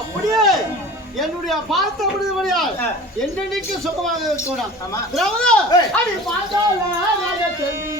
அப்படியே என்னுடைய பார்த்த முடியும்படியா என்னன்னைக்கு சுகமாக இருக்கணும். ஆமா திரௌபதி அடி பார்த்தால ராஜா செல்வி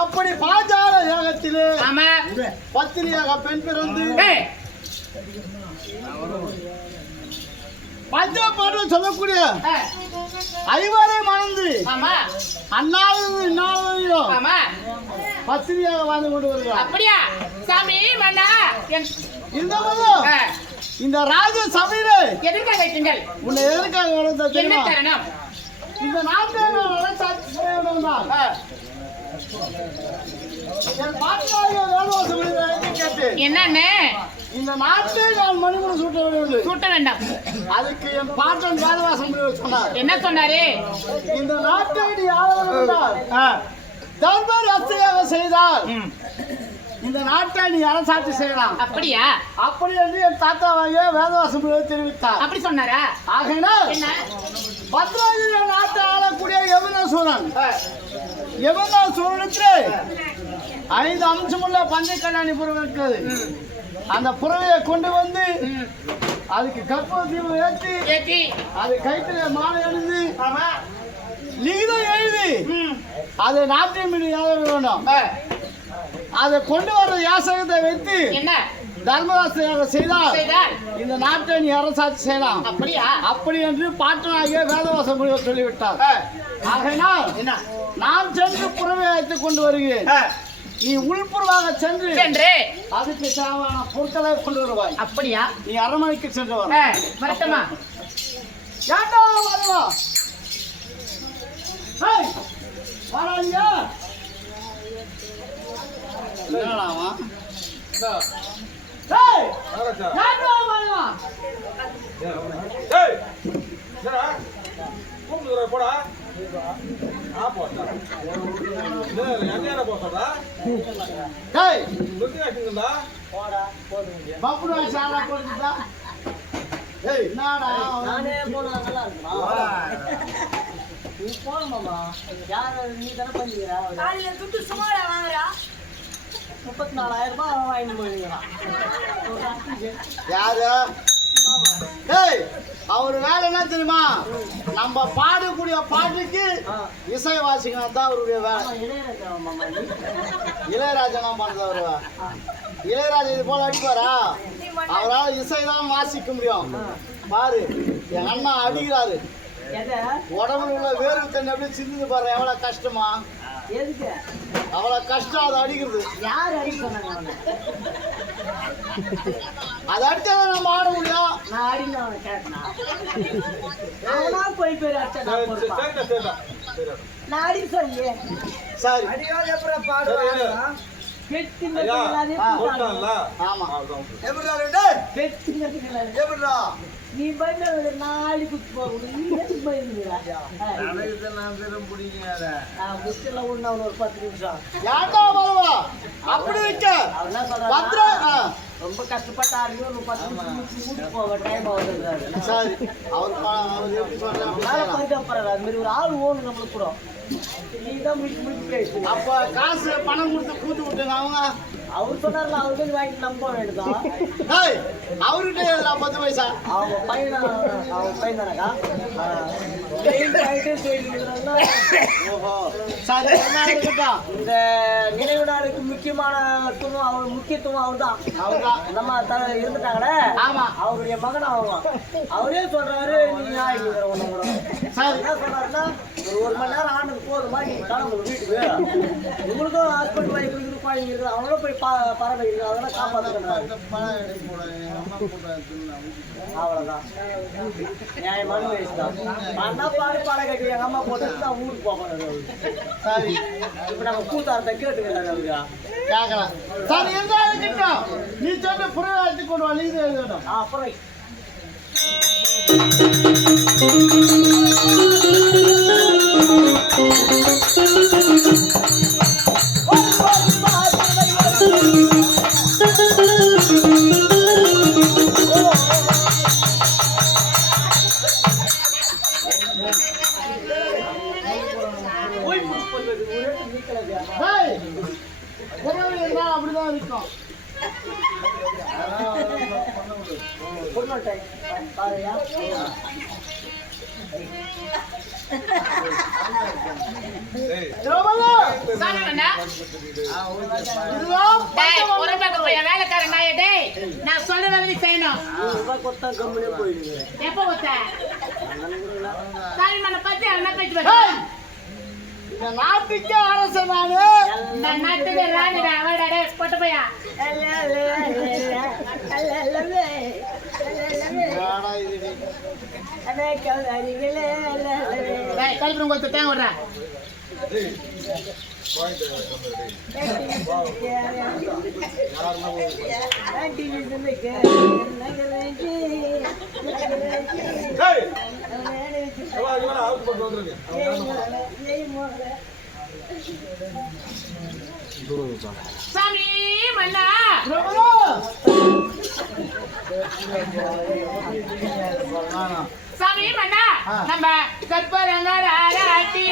அப்படி பாஞ்சால யாகத்திலே பத்தினியாக பெண் பிறந்து பஞ்சபாடு சொல்லக்கூடிய ஐவரை மணந்து அண்ணாவது இன்னாலும் பத்தினியாக வாழ்ந்து கொண்டு வருகிறார். அப்படியா சாமி மன்னா இந்த ராஜ சபையில எதற்காக வைத்தீர்கள்? உன்னை எதற்காக வளர்ந்த தெரியுமா? இந்த நாட்டில் என்னன்னு இந்த நாட்டில் நான் மணிமுறை சூட்ட வேண்டாம். அதுக்கு என் பாட்டன் வேதவாசம் சொன்னார். என்ன சொன்னாரு? இந்த நாட்டை தர்மர் ரத்தையாக செய்தால் இந்த நாட்டை நீ அரசாட்சி செய்யலாம். அப்படியா? அப்படி என்று என் தாத்தாவாக வேதவாசம் தெரிவித்தார். அப்படி சொன்னாரா? ஆகையினால் பத்ராஜி நாட்டை ஆளக்கூடிய யமுனாசூரன் யமுனாசூரனுக்கு 5 அம்சமுள்ள பஞ்சை கல்யாணி புறவை இருக்கிறது. அந்த புறவையை கொண்டு வந்து அதுக்கு கற்ப தீபம் ஏற்றி அது கைத்துல மாலை அணிந்து லிகிதம் எழுதி அதை நாட்டியம் வேணும். அதை கொண்டு வர யாசகத்தை வைத்து தர்மராசையாக செய்தால் இந்த நாட்டை நீ அரசாட்சி செய்யலாம். அப்படியா? அப்படி என்று பாட்டனாகிய வேதவாசம் சொல்லிவிட்டார். ஆகையினால் நான் சென்று புறவை வைத்துக் கொண்டு வருகிறேன். நீ உள்புறவாக சென்று அதுக்கு தேவையான பொருட்களை கொண்டு வருவாய். அப்படியா? நீ அரண்மனைக்கு சென்று வரட்டுமா? ஏண்டா வருவா வராங்க என்னடாவா போடா நீ தானே பண்ணிக்கிறா 34,000 ரூபாய் வாங்கிட்டு போயிருக்கிறான். யாரு? அவரு வேலை என்ன தெரியுமா? நம்ம பாடக்கூடிய பாட்டுக்கு இசை வாசிக்கணும் தான் அவருடைய வேலை. இளையராஜா பண்றது அவரு. இளையராஜா இது போல அடிப்பாரா? அவரால் இசைதான் வாசிக்க முடியும். பாரு என் அண்ணா அடிக்கிறாரு. உடம்புல உள்ள வேர்வை தண்ணி அப்படியே சிந்து பாரு. எவ்வளவு கஷ்டமா? எதுக்கு அவ்வளவு கஷ்டம் அதை அடிக்கிறது. யார் அடிக்க சொன்னாங்க? அதை அடிச்சதை நம்ம ஆட முடியும். நான் அடிங்க அவனை கேட்டனா அவனா போய் பேர் அடிச்சா நான் அடிக்க சொல்லி சரி அடியாவது எப்படி பாடுவாங்க பெட்டி ஆமா பெட்டி நீ பயந்து நாலு குத்து போகணும் பயந்துடா புத்தெல்லாம் ஒண்ணு அவன் ஒரு 10 நிமிஷம் யாருக்கா வருவா அப்படி இருக்க அவன் என்ன சொல்றான் ரொம்ப கஷ்டப்பட்டாரு ஒரு 10 நிமிஷம் கூட்டு போக டைம் ஆகுது சரி அவர் எப்படி மேல சொல்றாங்க போயிட்டு அப்புறம் அது மாதிரி ஒரு ஆள் ஓணும் நம்மளுக்கு கூட நீதான் முடிச்சு பேசு அப்ப காசு பணம் கொடுத்து கூத்து விட்டுங்க அவங்க. அவர் சொன்னார்ல அவருக்கு வாங்கிட்டு நம்ப வேண்டியதான் ஏய், அவர்கிட்ட எதுடா 10 பைசா? அவங்க பையன் தானக்கா ஓஹோ சரி என்ன இருக்கட்டும். இந்த நினைவு நாளுக்கு முக்கியத்துவம் அவர் தான் அவர்தான். நம்ம இருந்துட்டாங்களே ஆமா. அவருடைய மகன் அவரே சொல்றாரு நீ ஒண்ணு கூட சரி என்ன சொல்றாருன்னா ஒரு மணி நேரம் ஆண்டுக்கு போதுமா நீங்க கிளம்பு வீட்டுக்கு உங்களுக்கும் ஹஸ்பண்ட் ஒய்ஃப் இருக்குது குழந்தைங்க இருக்குது அவங்களும் போய் பறவை இருக்குது அதெல்லாம் காப்பாற்றுறாரு அவ்வளோதான் நியாயமான வயசு தான் அண்ணா பாட கட்டி எங்கள் அம்மா போட்டு நான் ஊருக்கு போகணும் சரி இப்போ நம்ம கூத்தாரத்தை கேட்டுக்கிறாரு அவருக்கா கேட்கலாம். சரி எங்க இருக்கட்டும். நீ சொன்ன புறவை எடுத்து கொண்டு வா. நீ இது எழுதணும். அப்புறம் ஏய், புறவை இருந்தால் அப்படிதான் இருக்கும். திரௌபதி, இதுதான் வேலைக்காரன் நான் சொல்ற வேலை செய்யணும். எப்ப ஒத்த தாய்மான பத்தி என்ன பேச்சு ஏய், இந்த நாட்டுக்கே அரசன் நானு. இந்த நாட்டுக்கு ராணிடா அவடா பொட்ட பையா ஏடா இது? கல்வி உங்களுக்கு தேங்க விடுற சாமி மன்னா சாமி மன்னா நம்ம கற்பரங்கார ஆராட்டி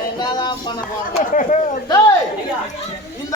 என்னதான் பண்ண போறோம்?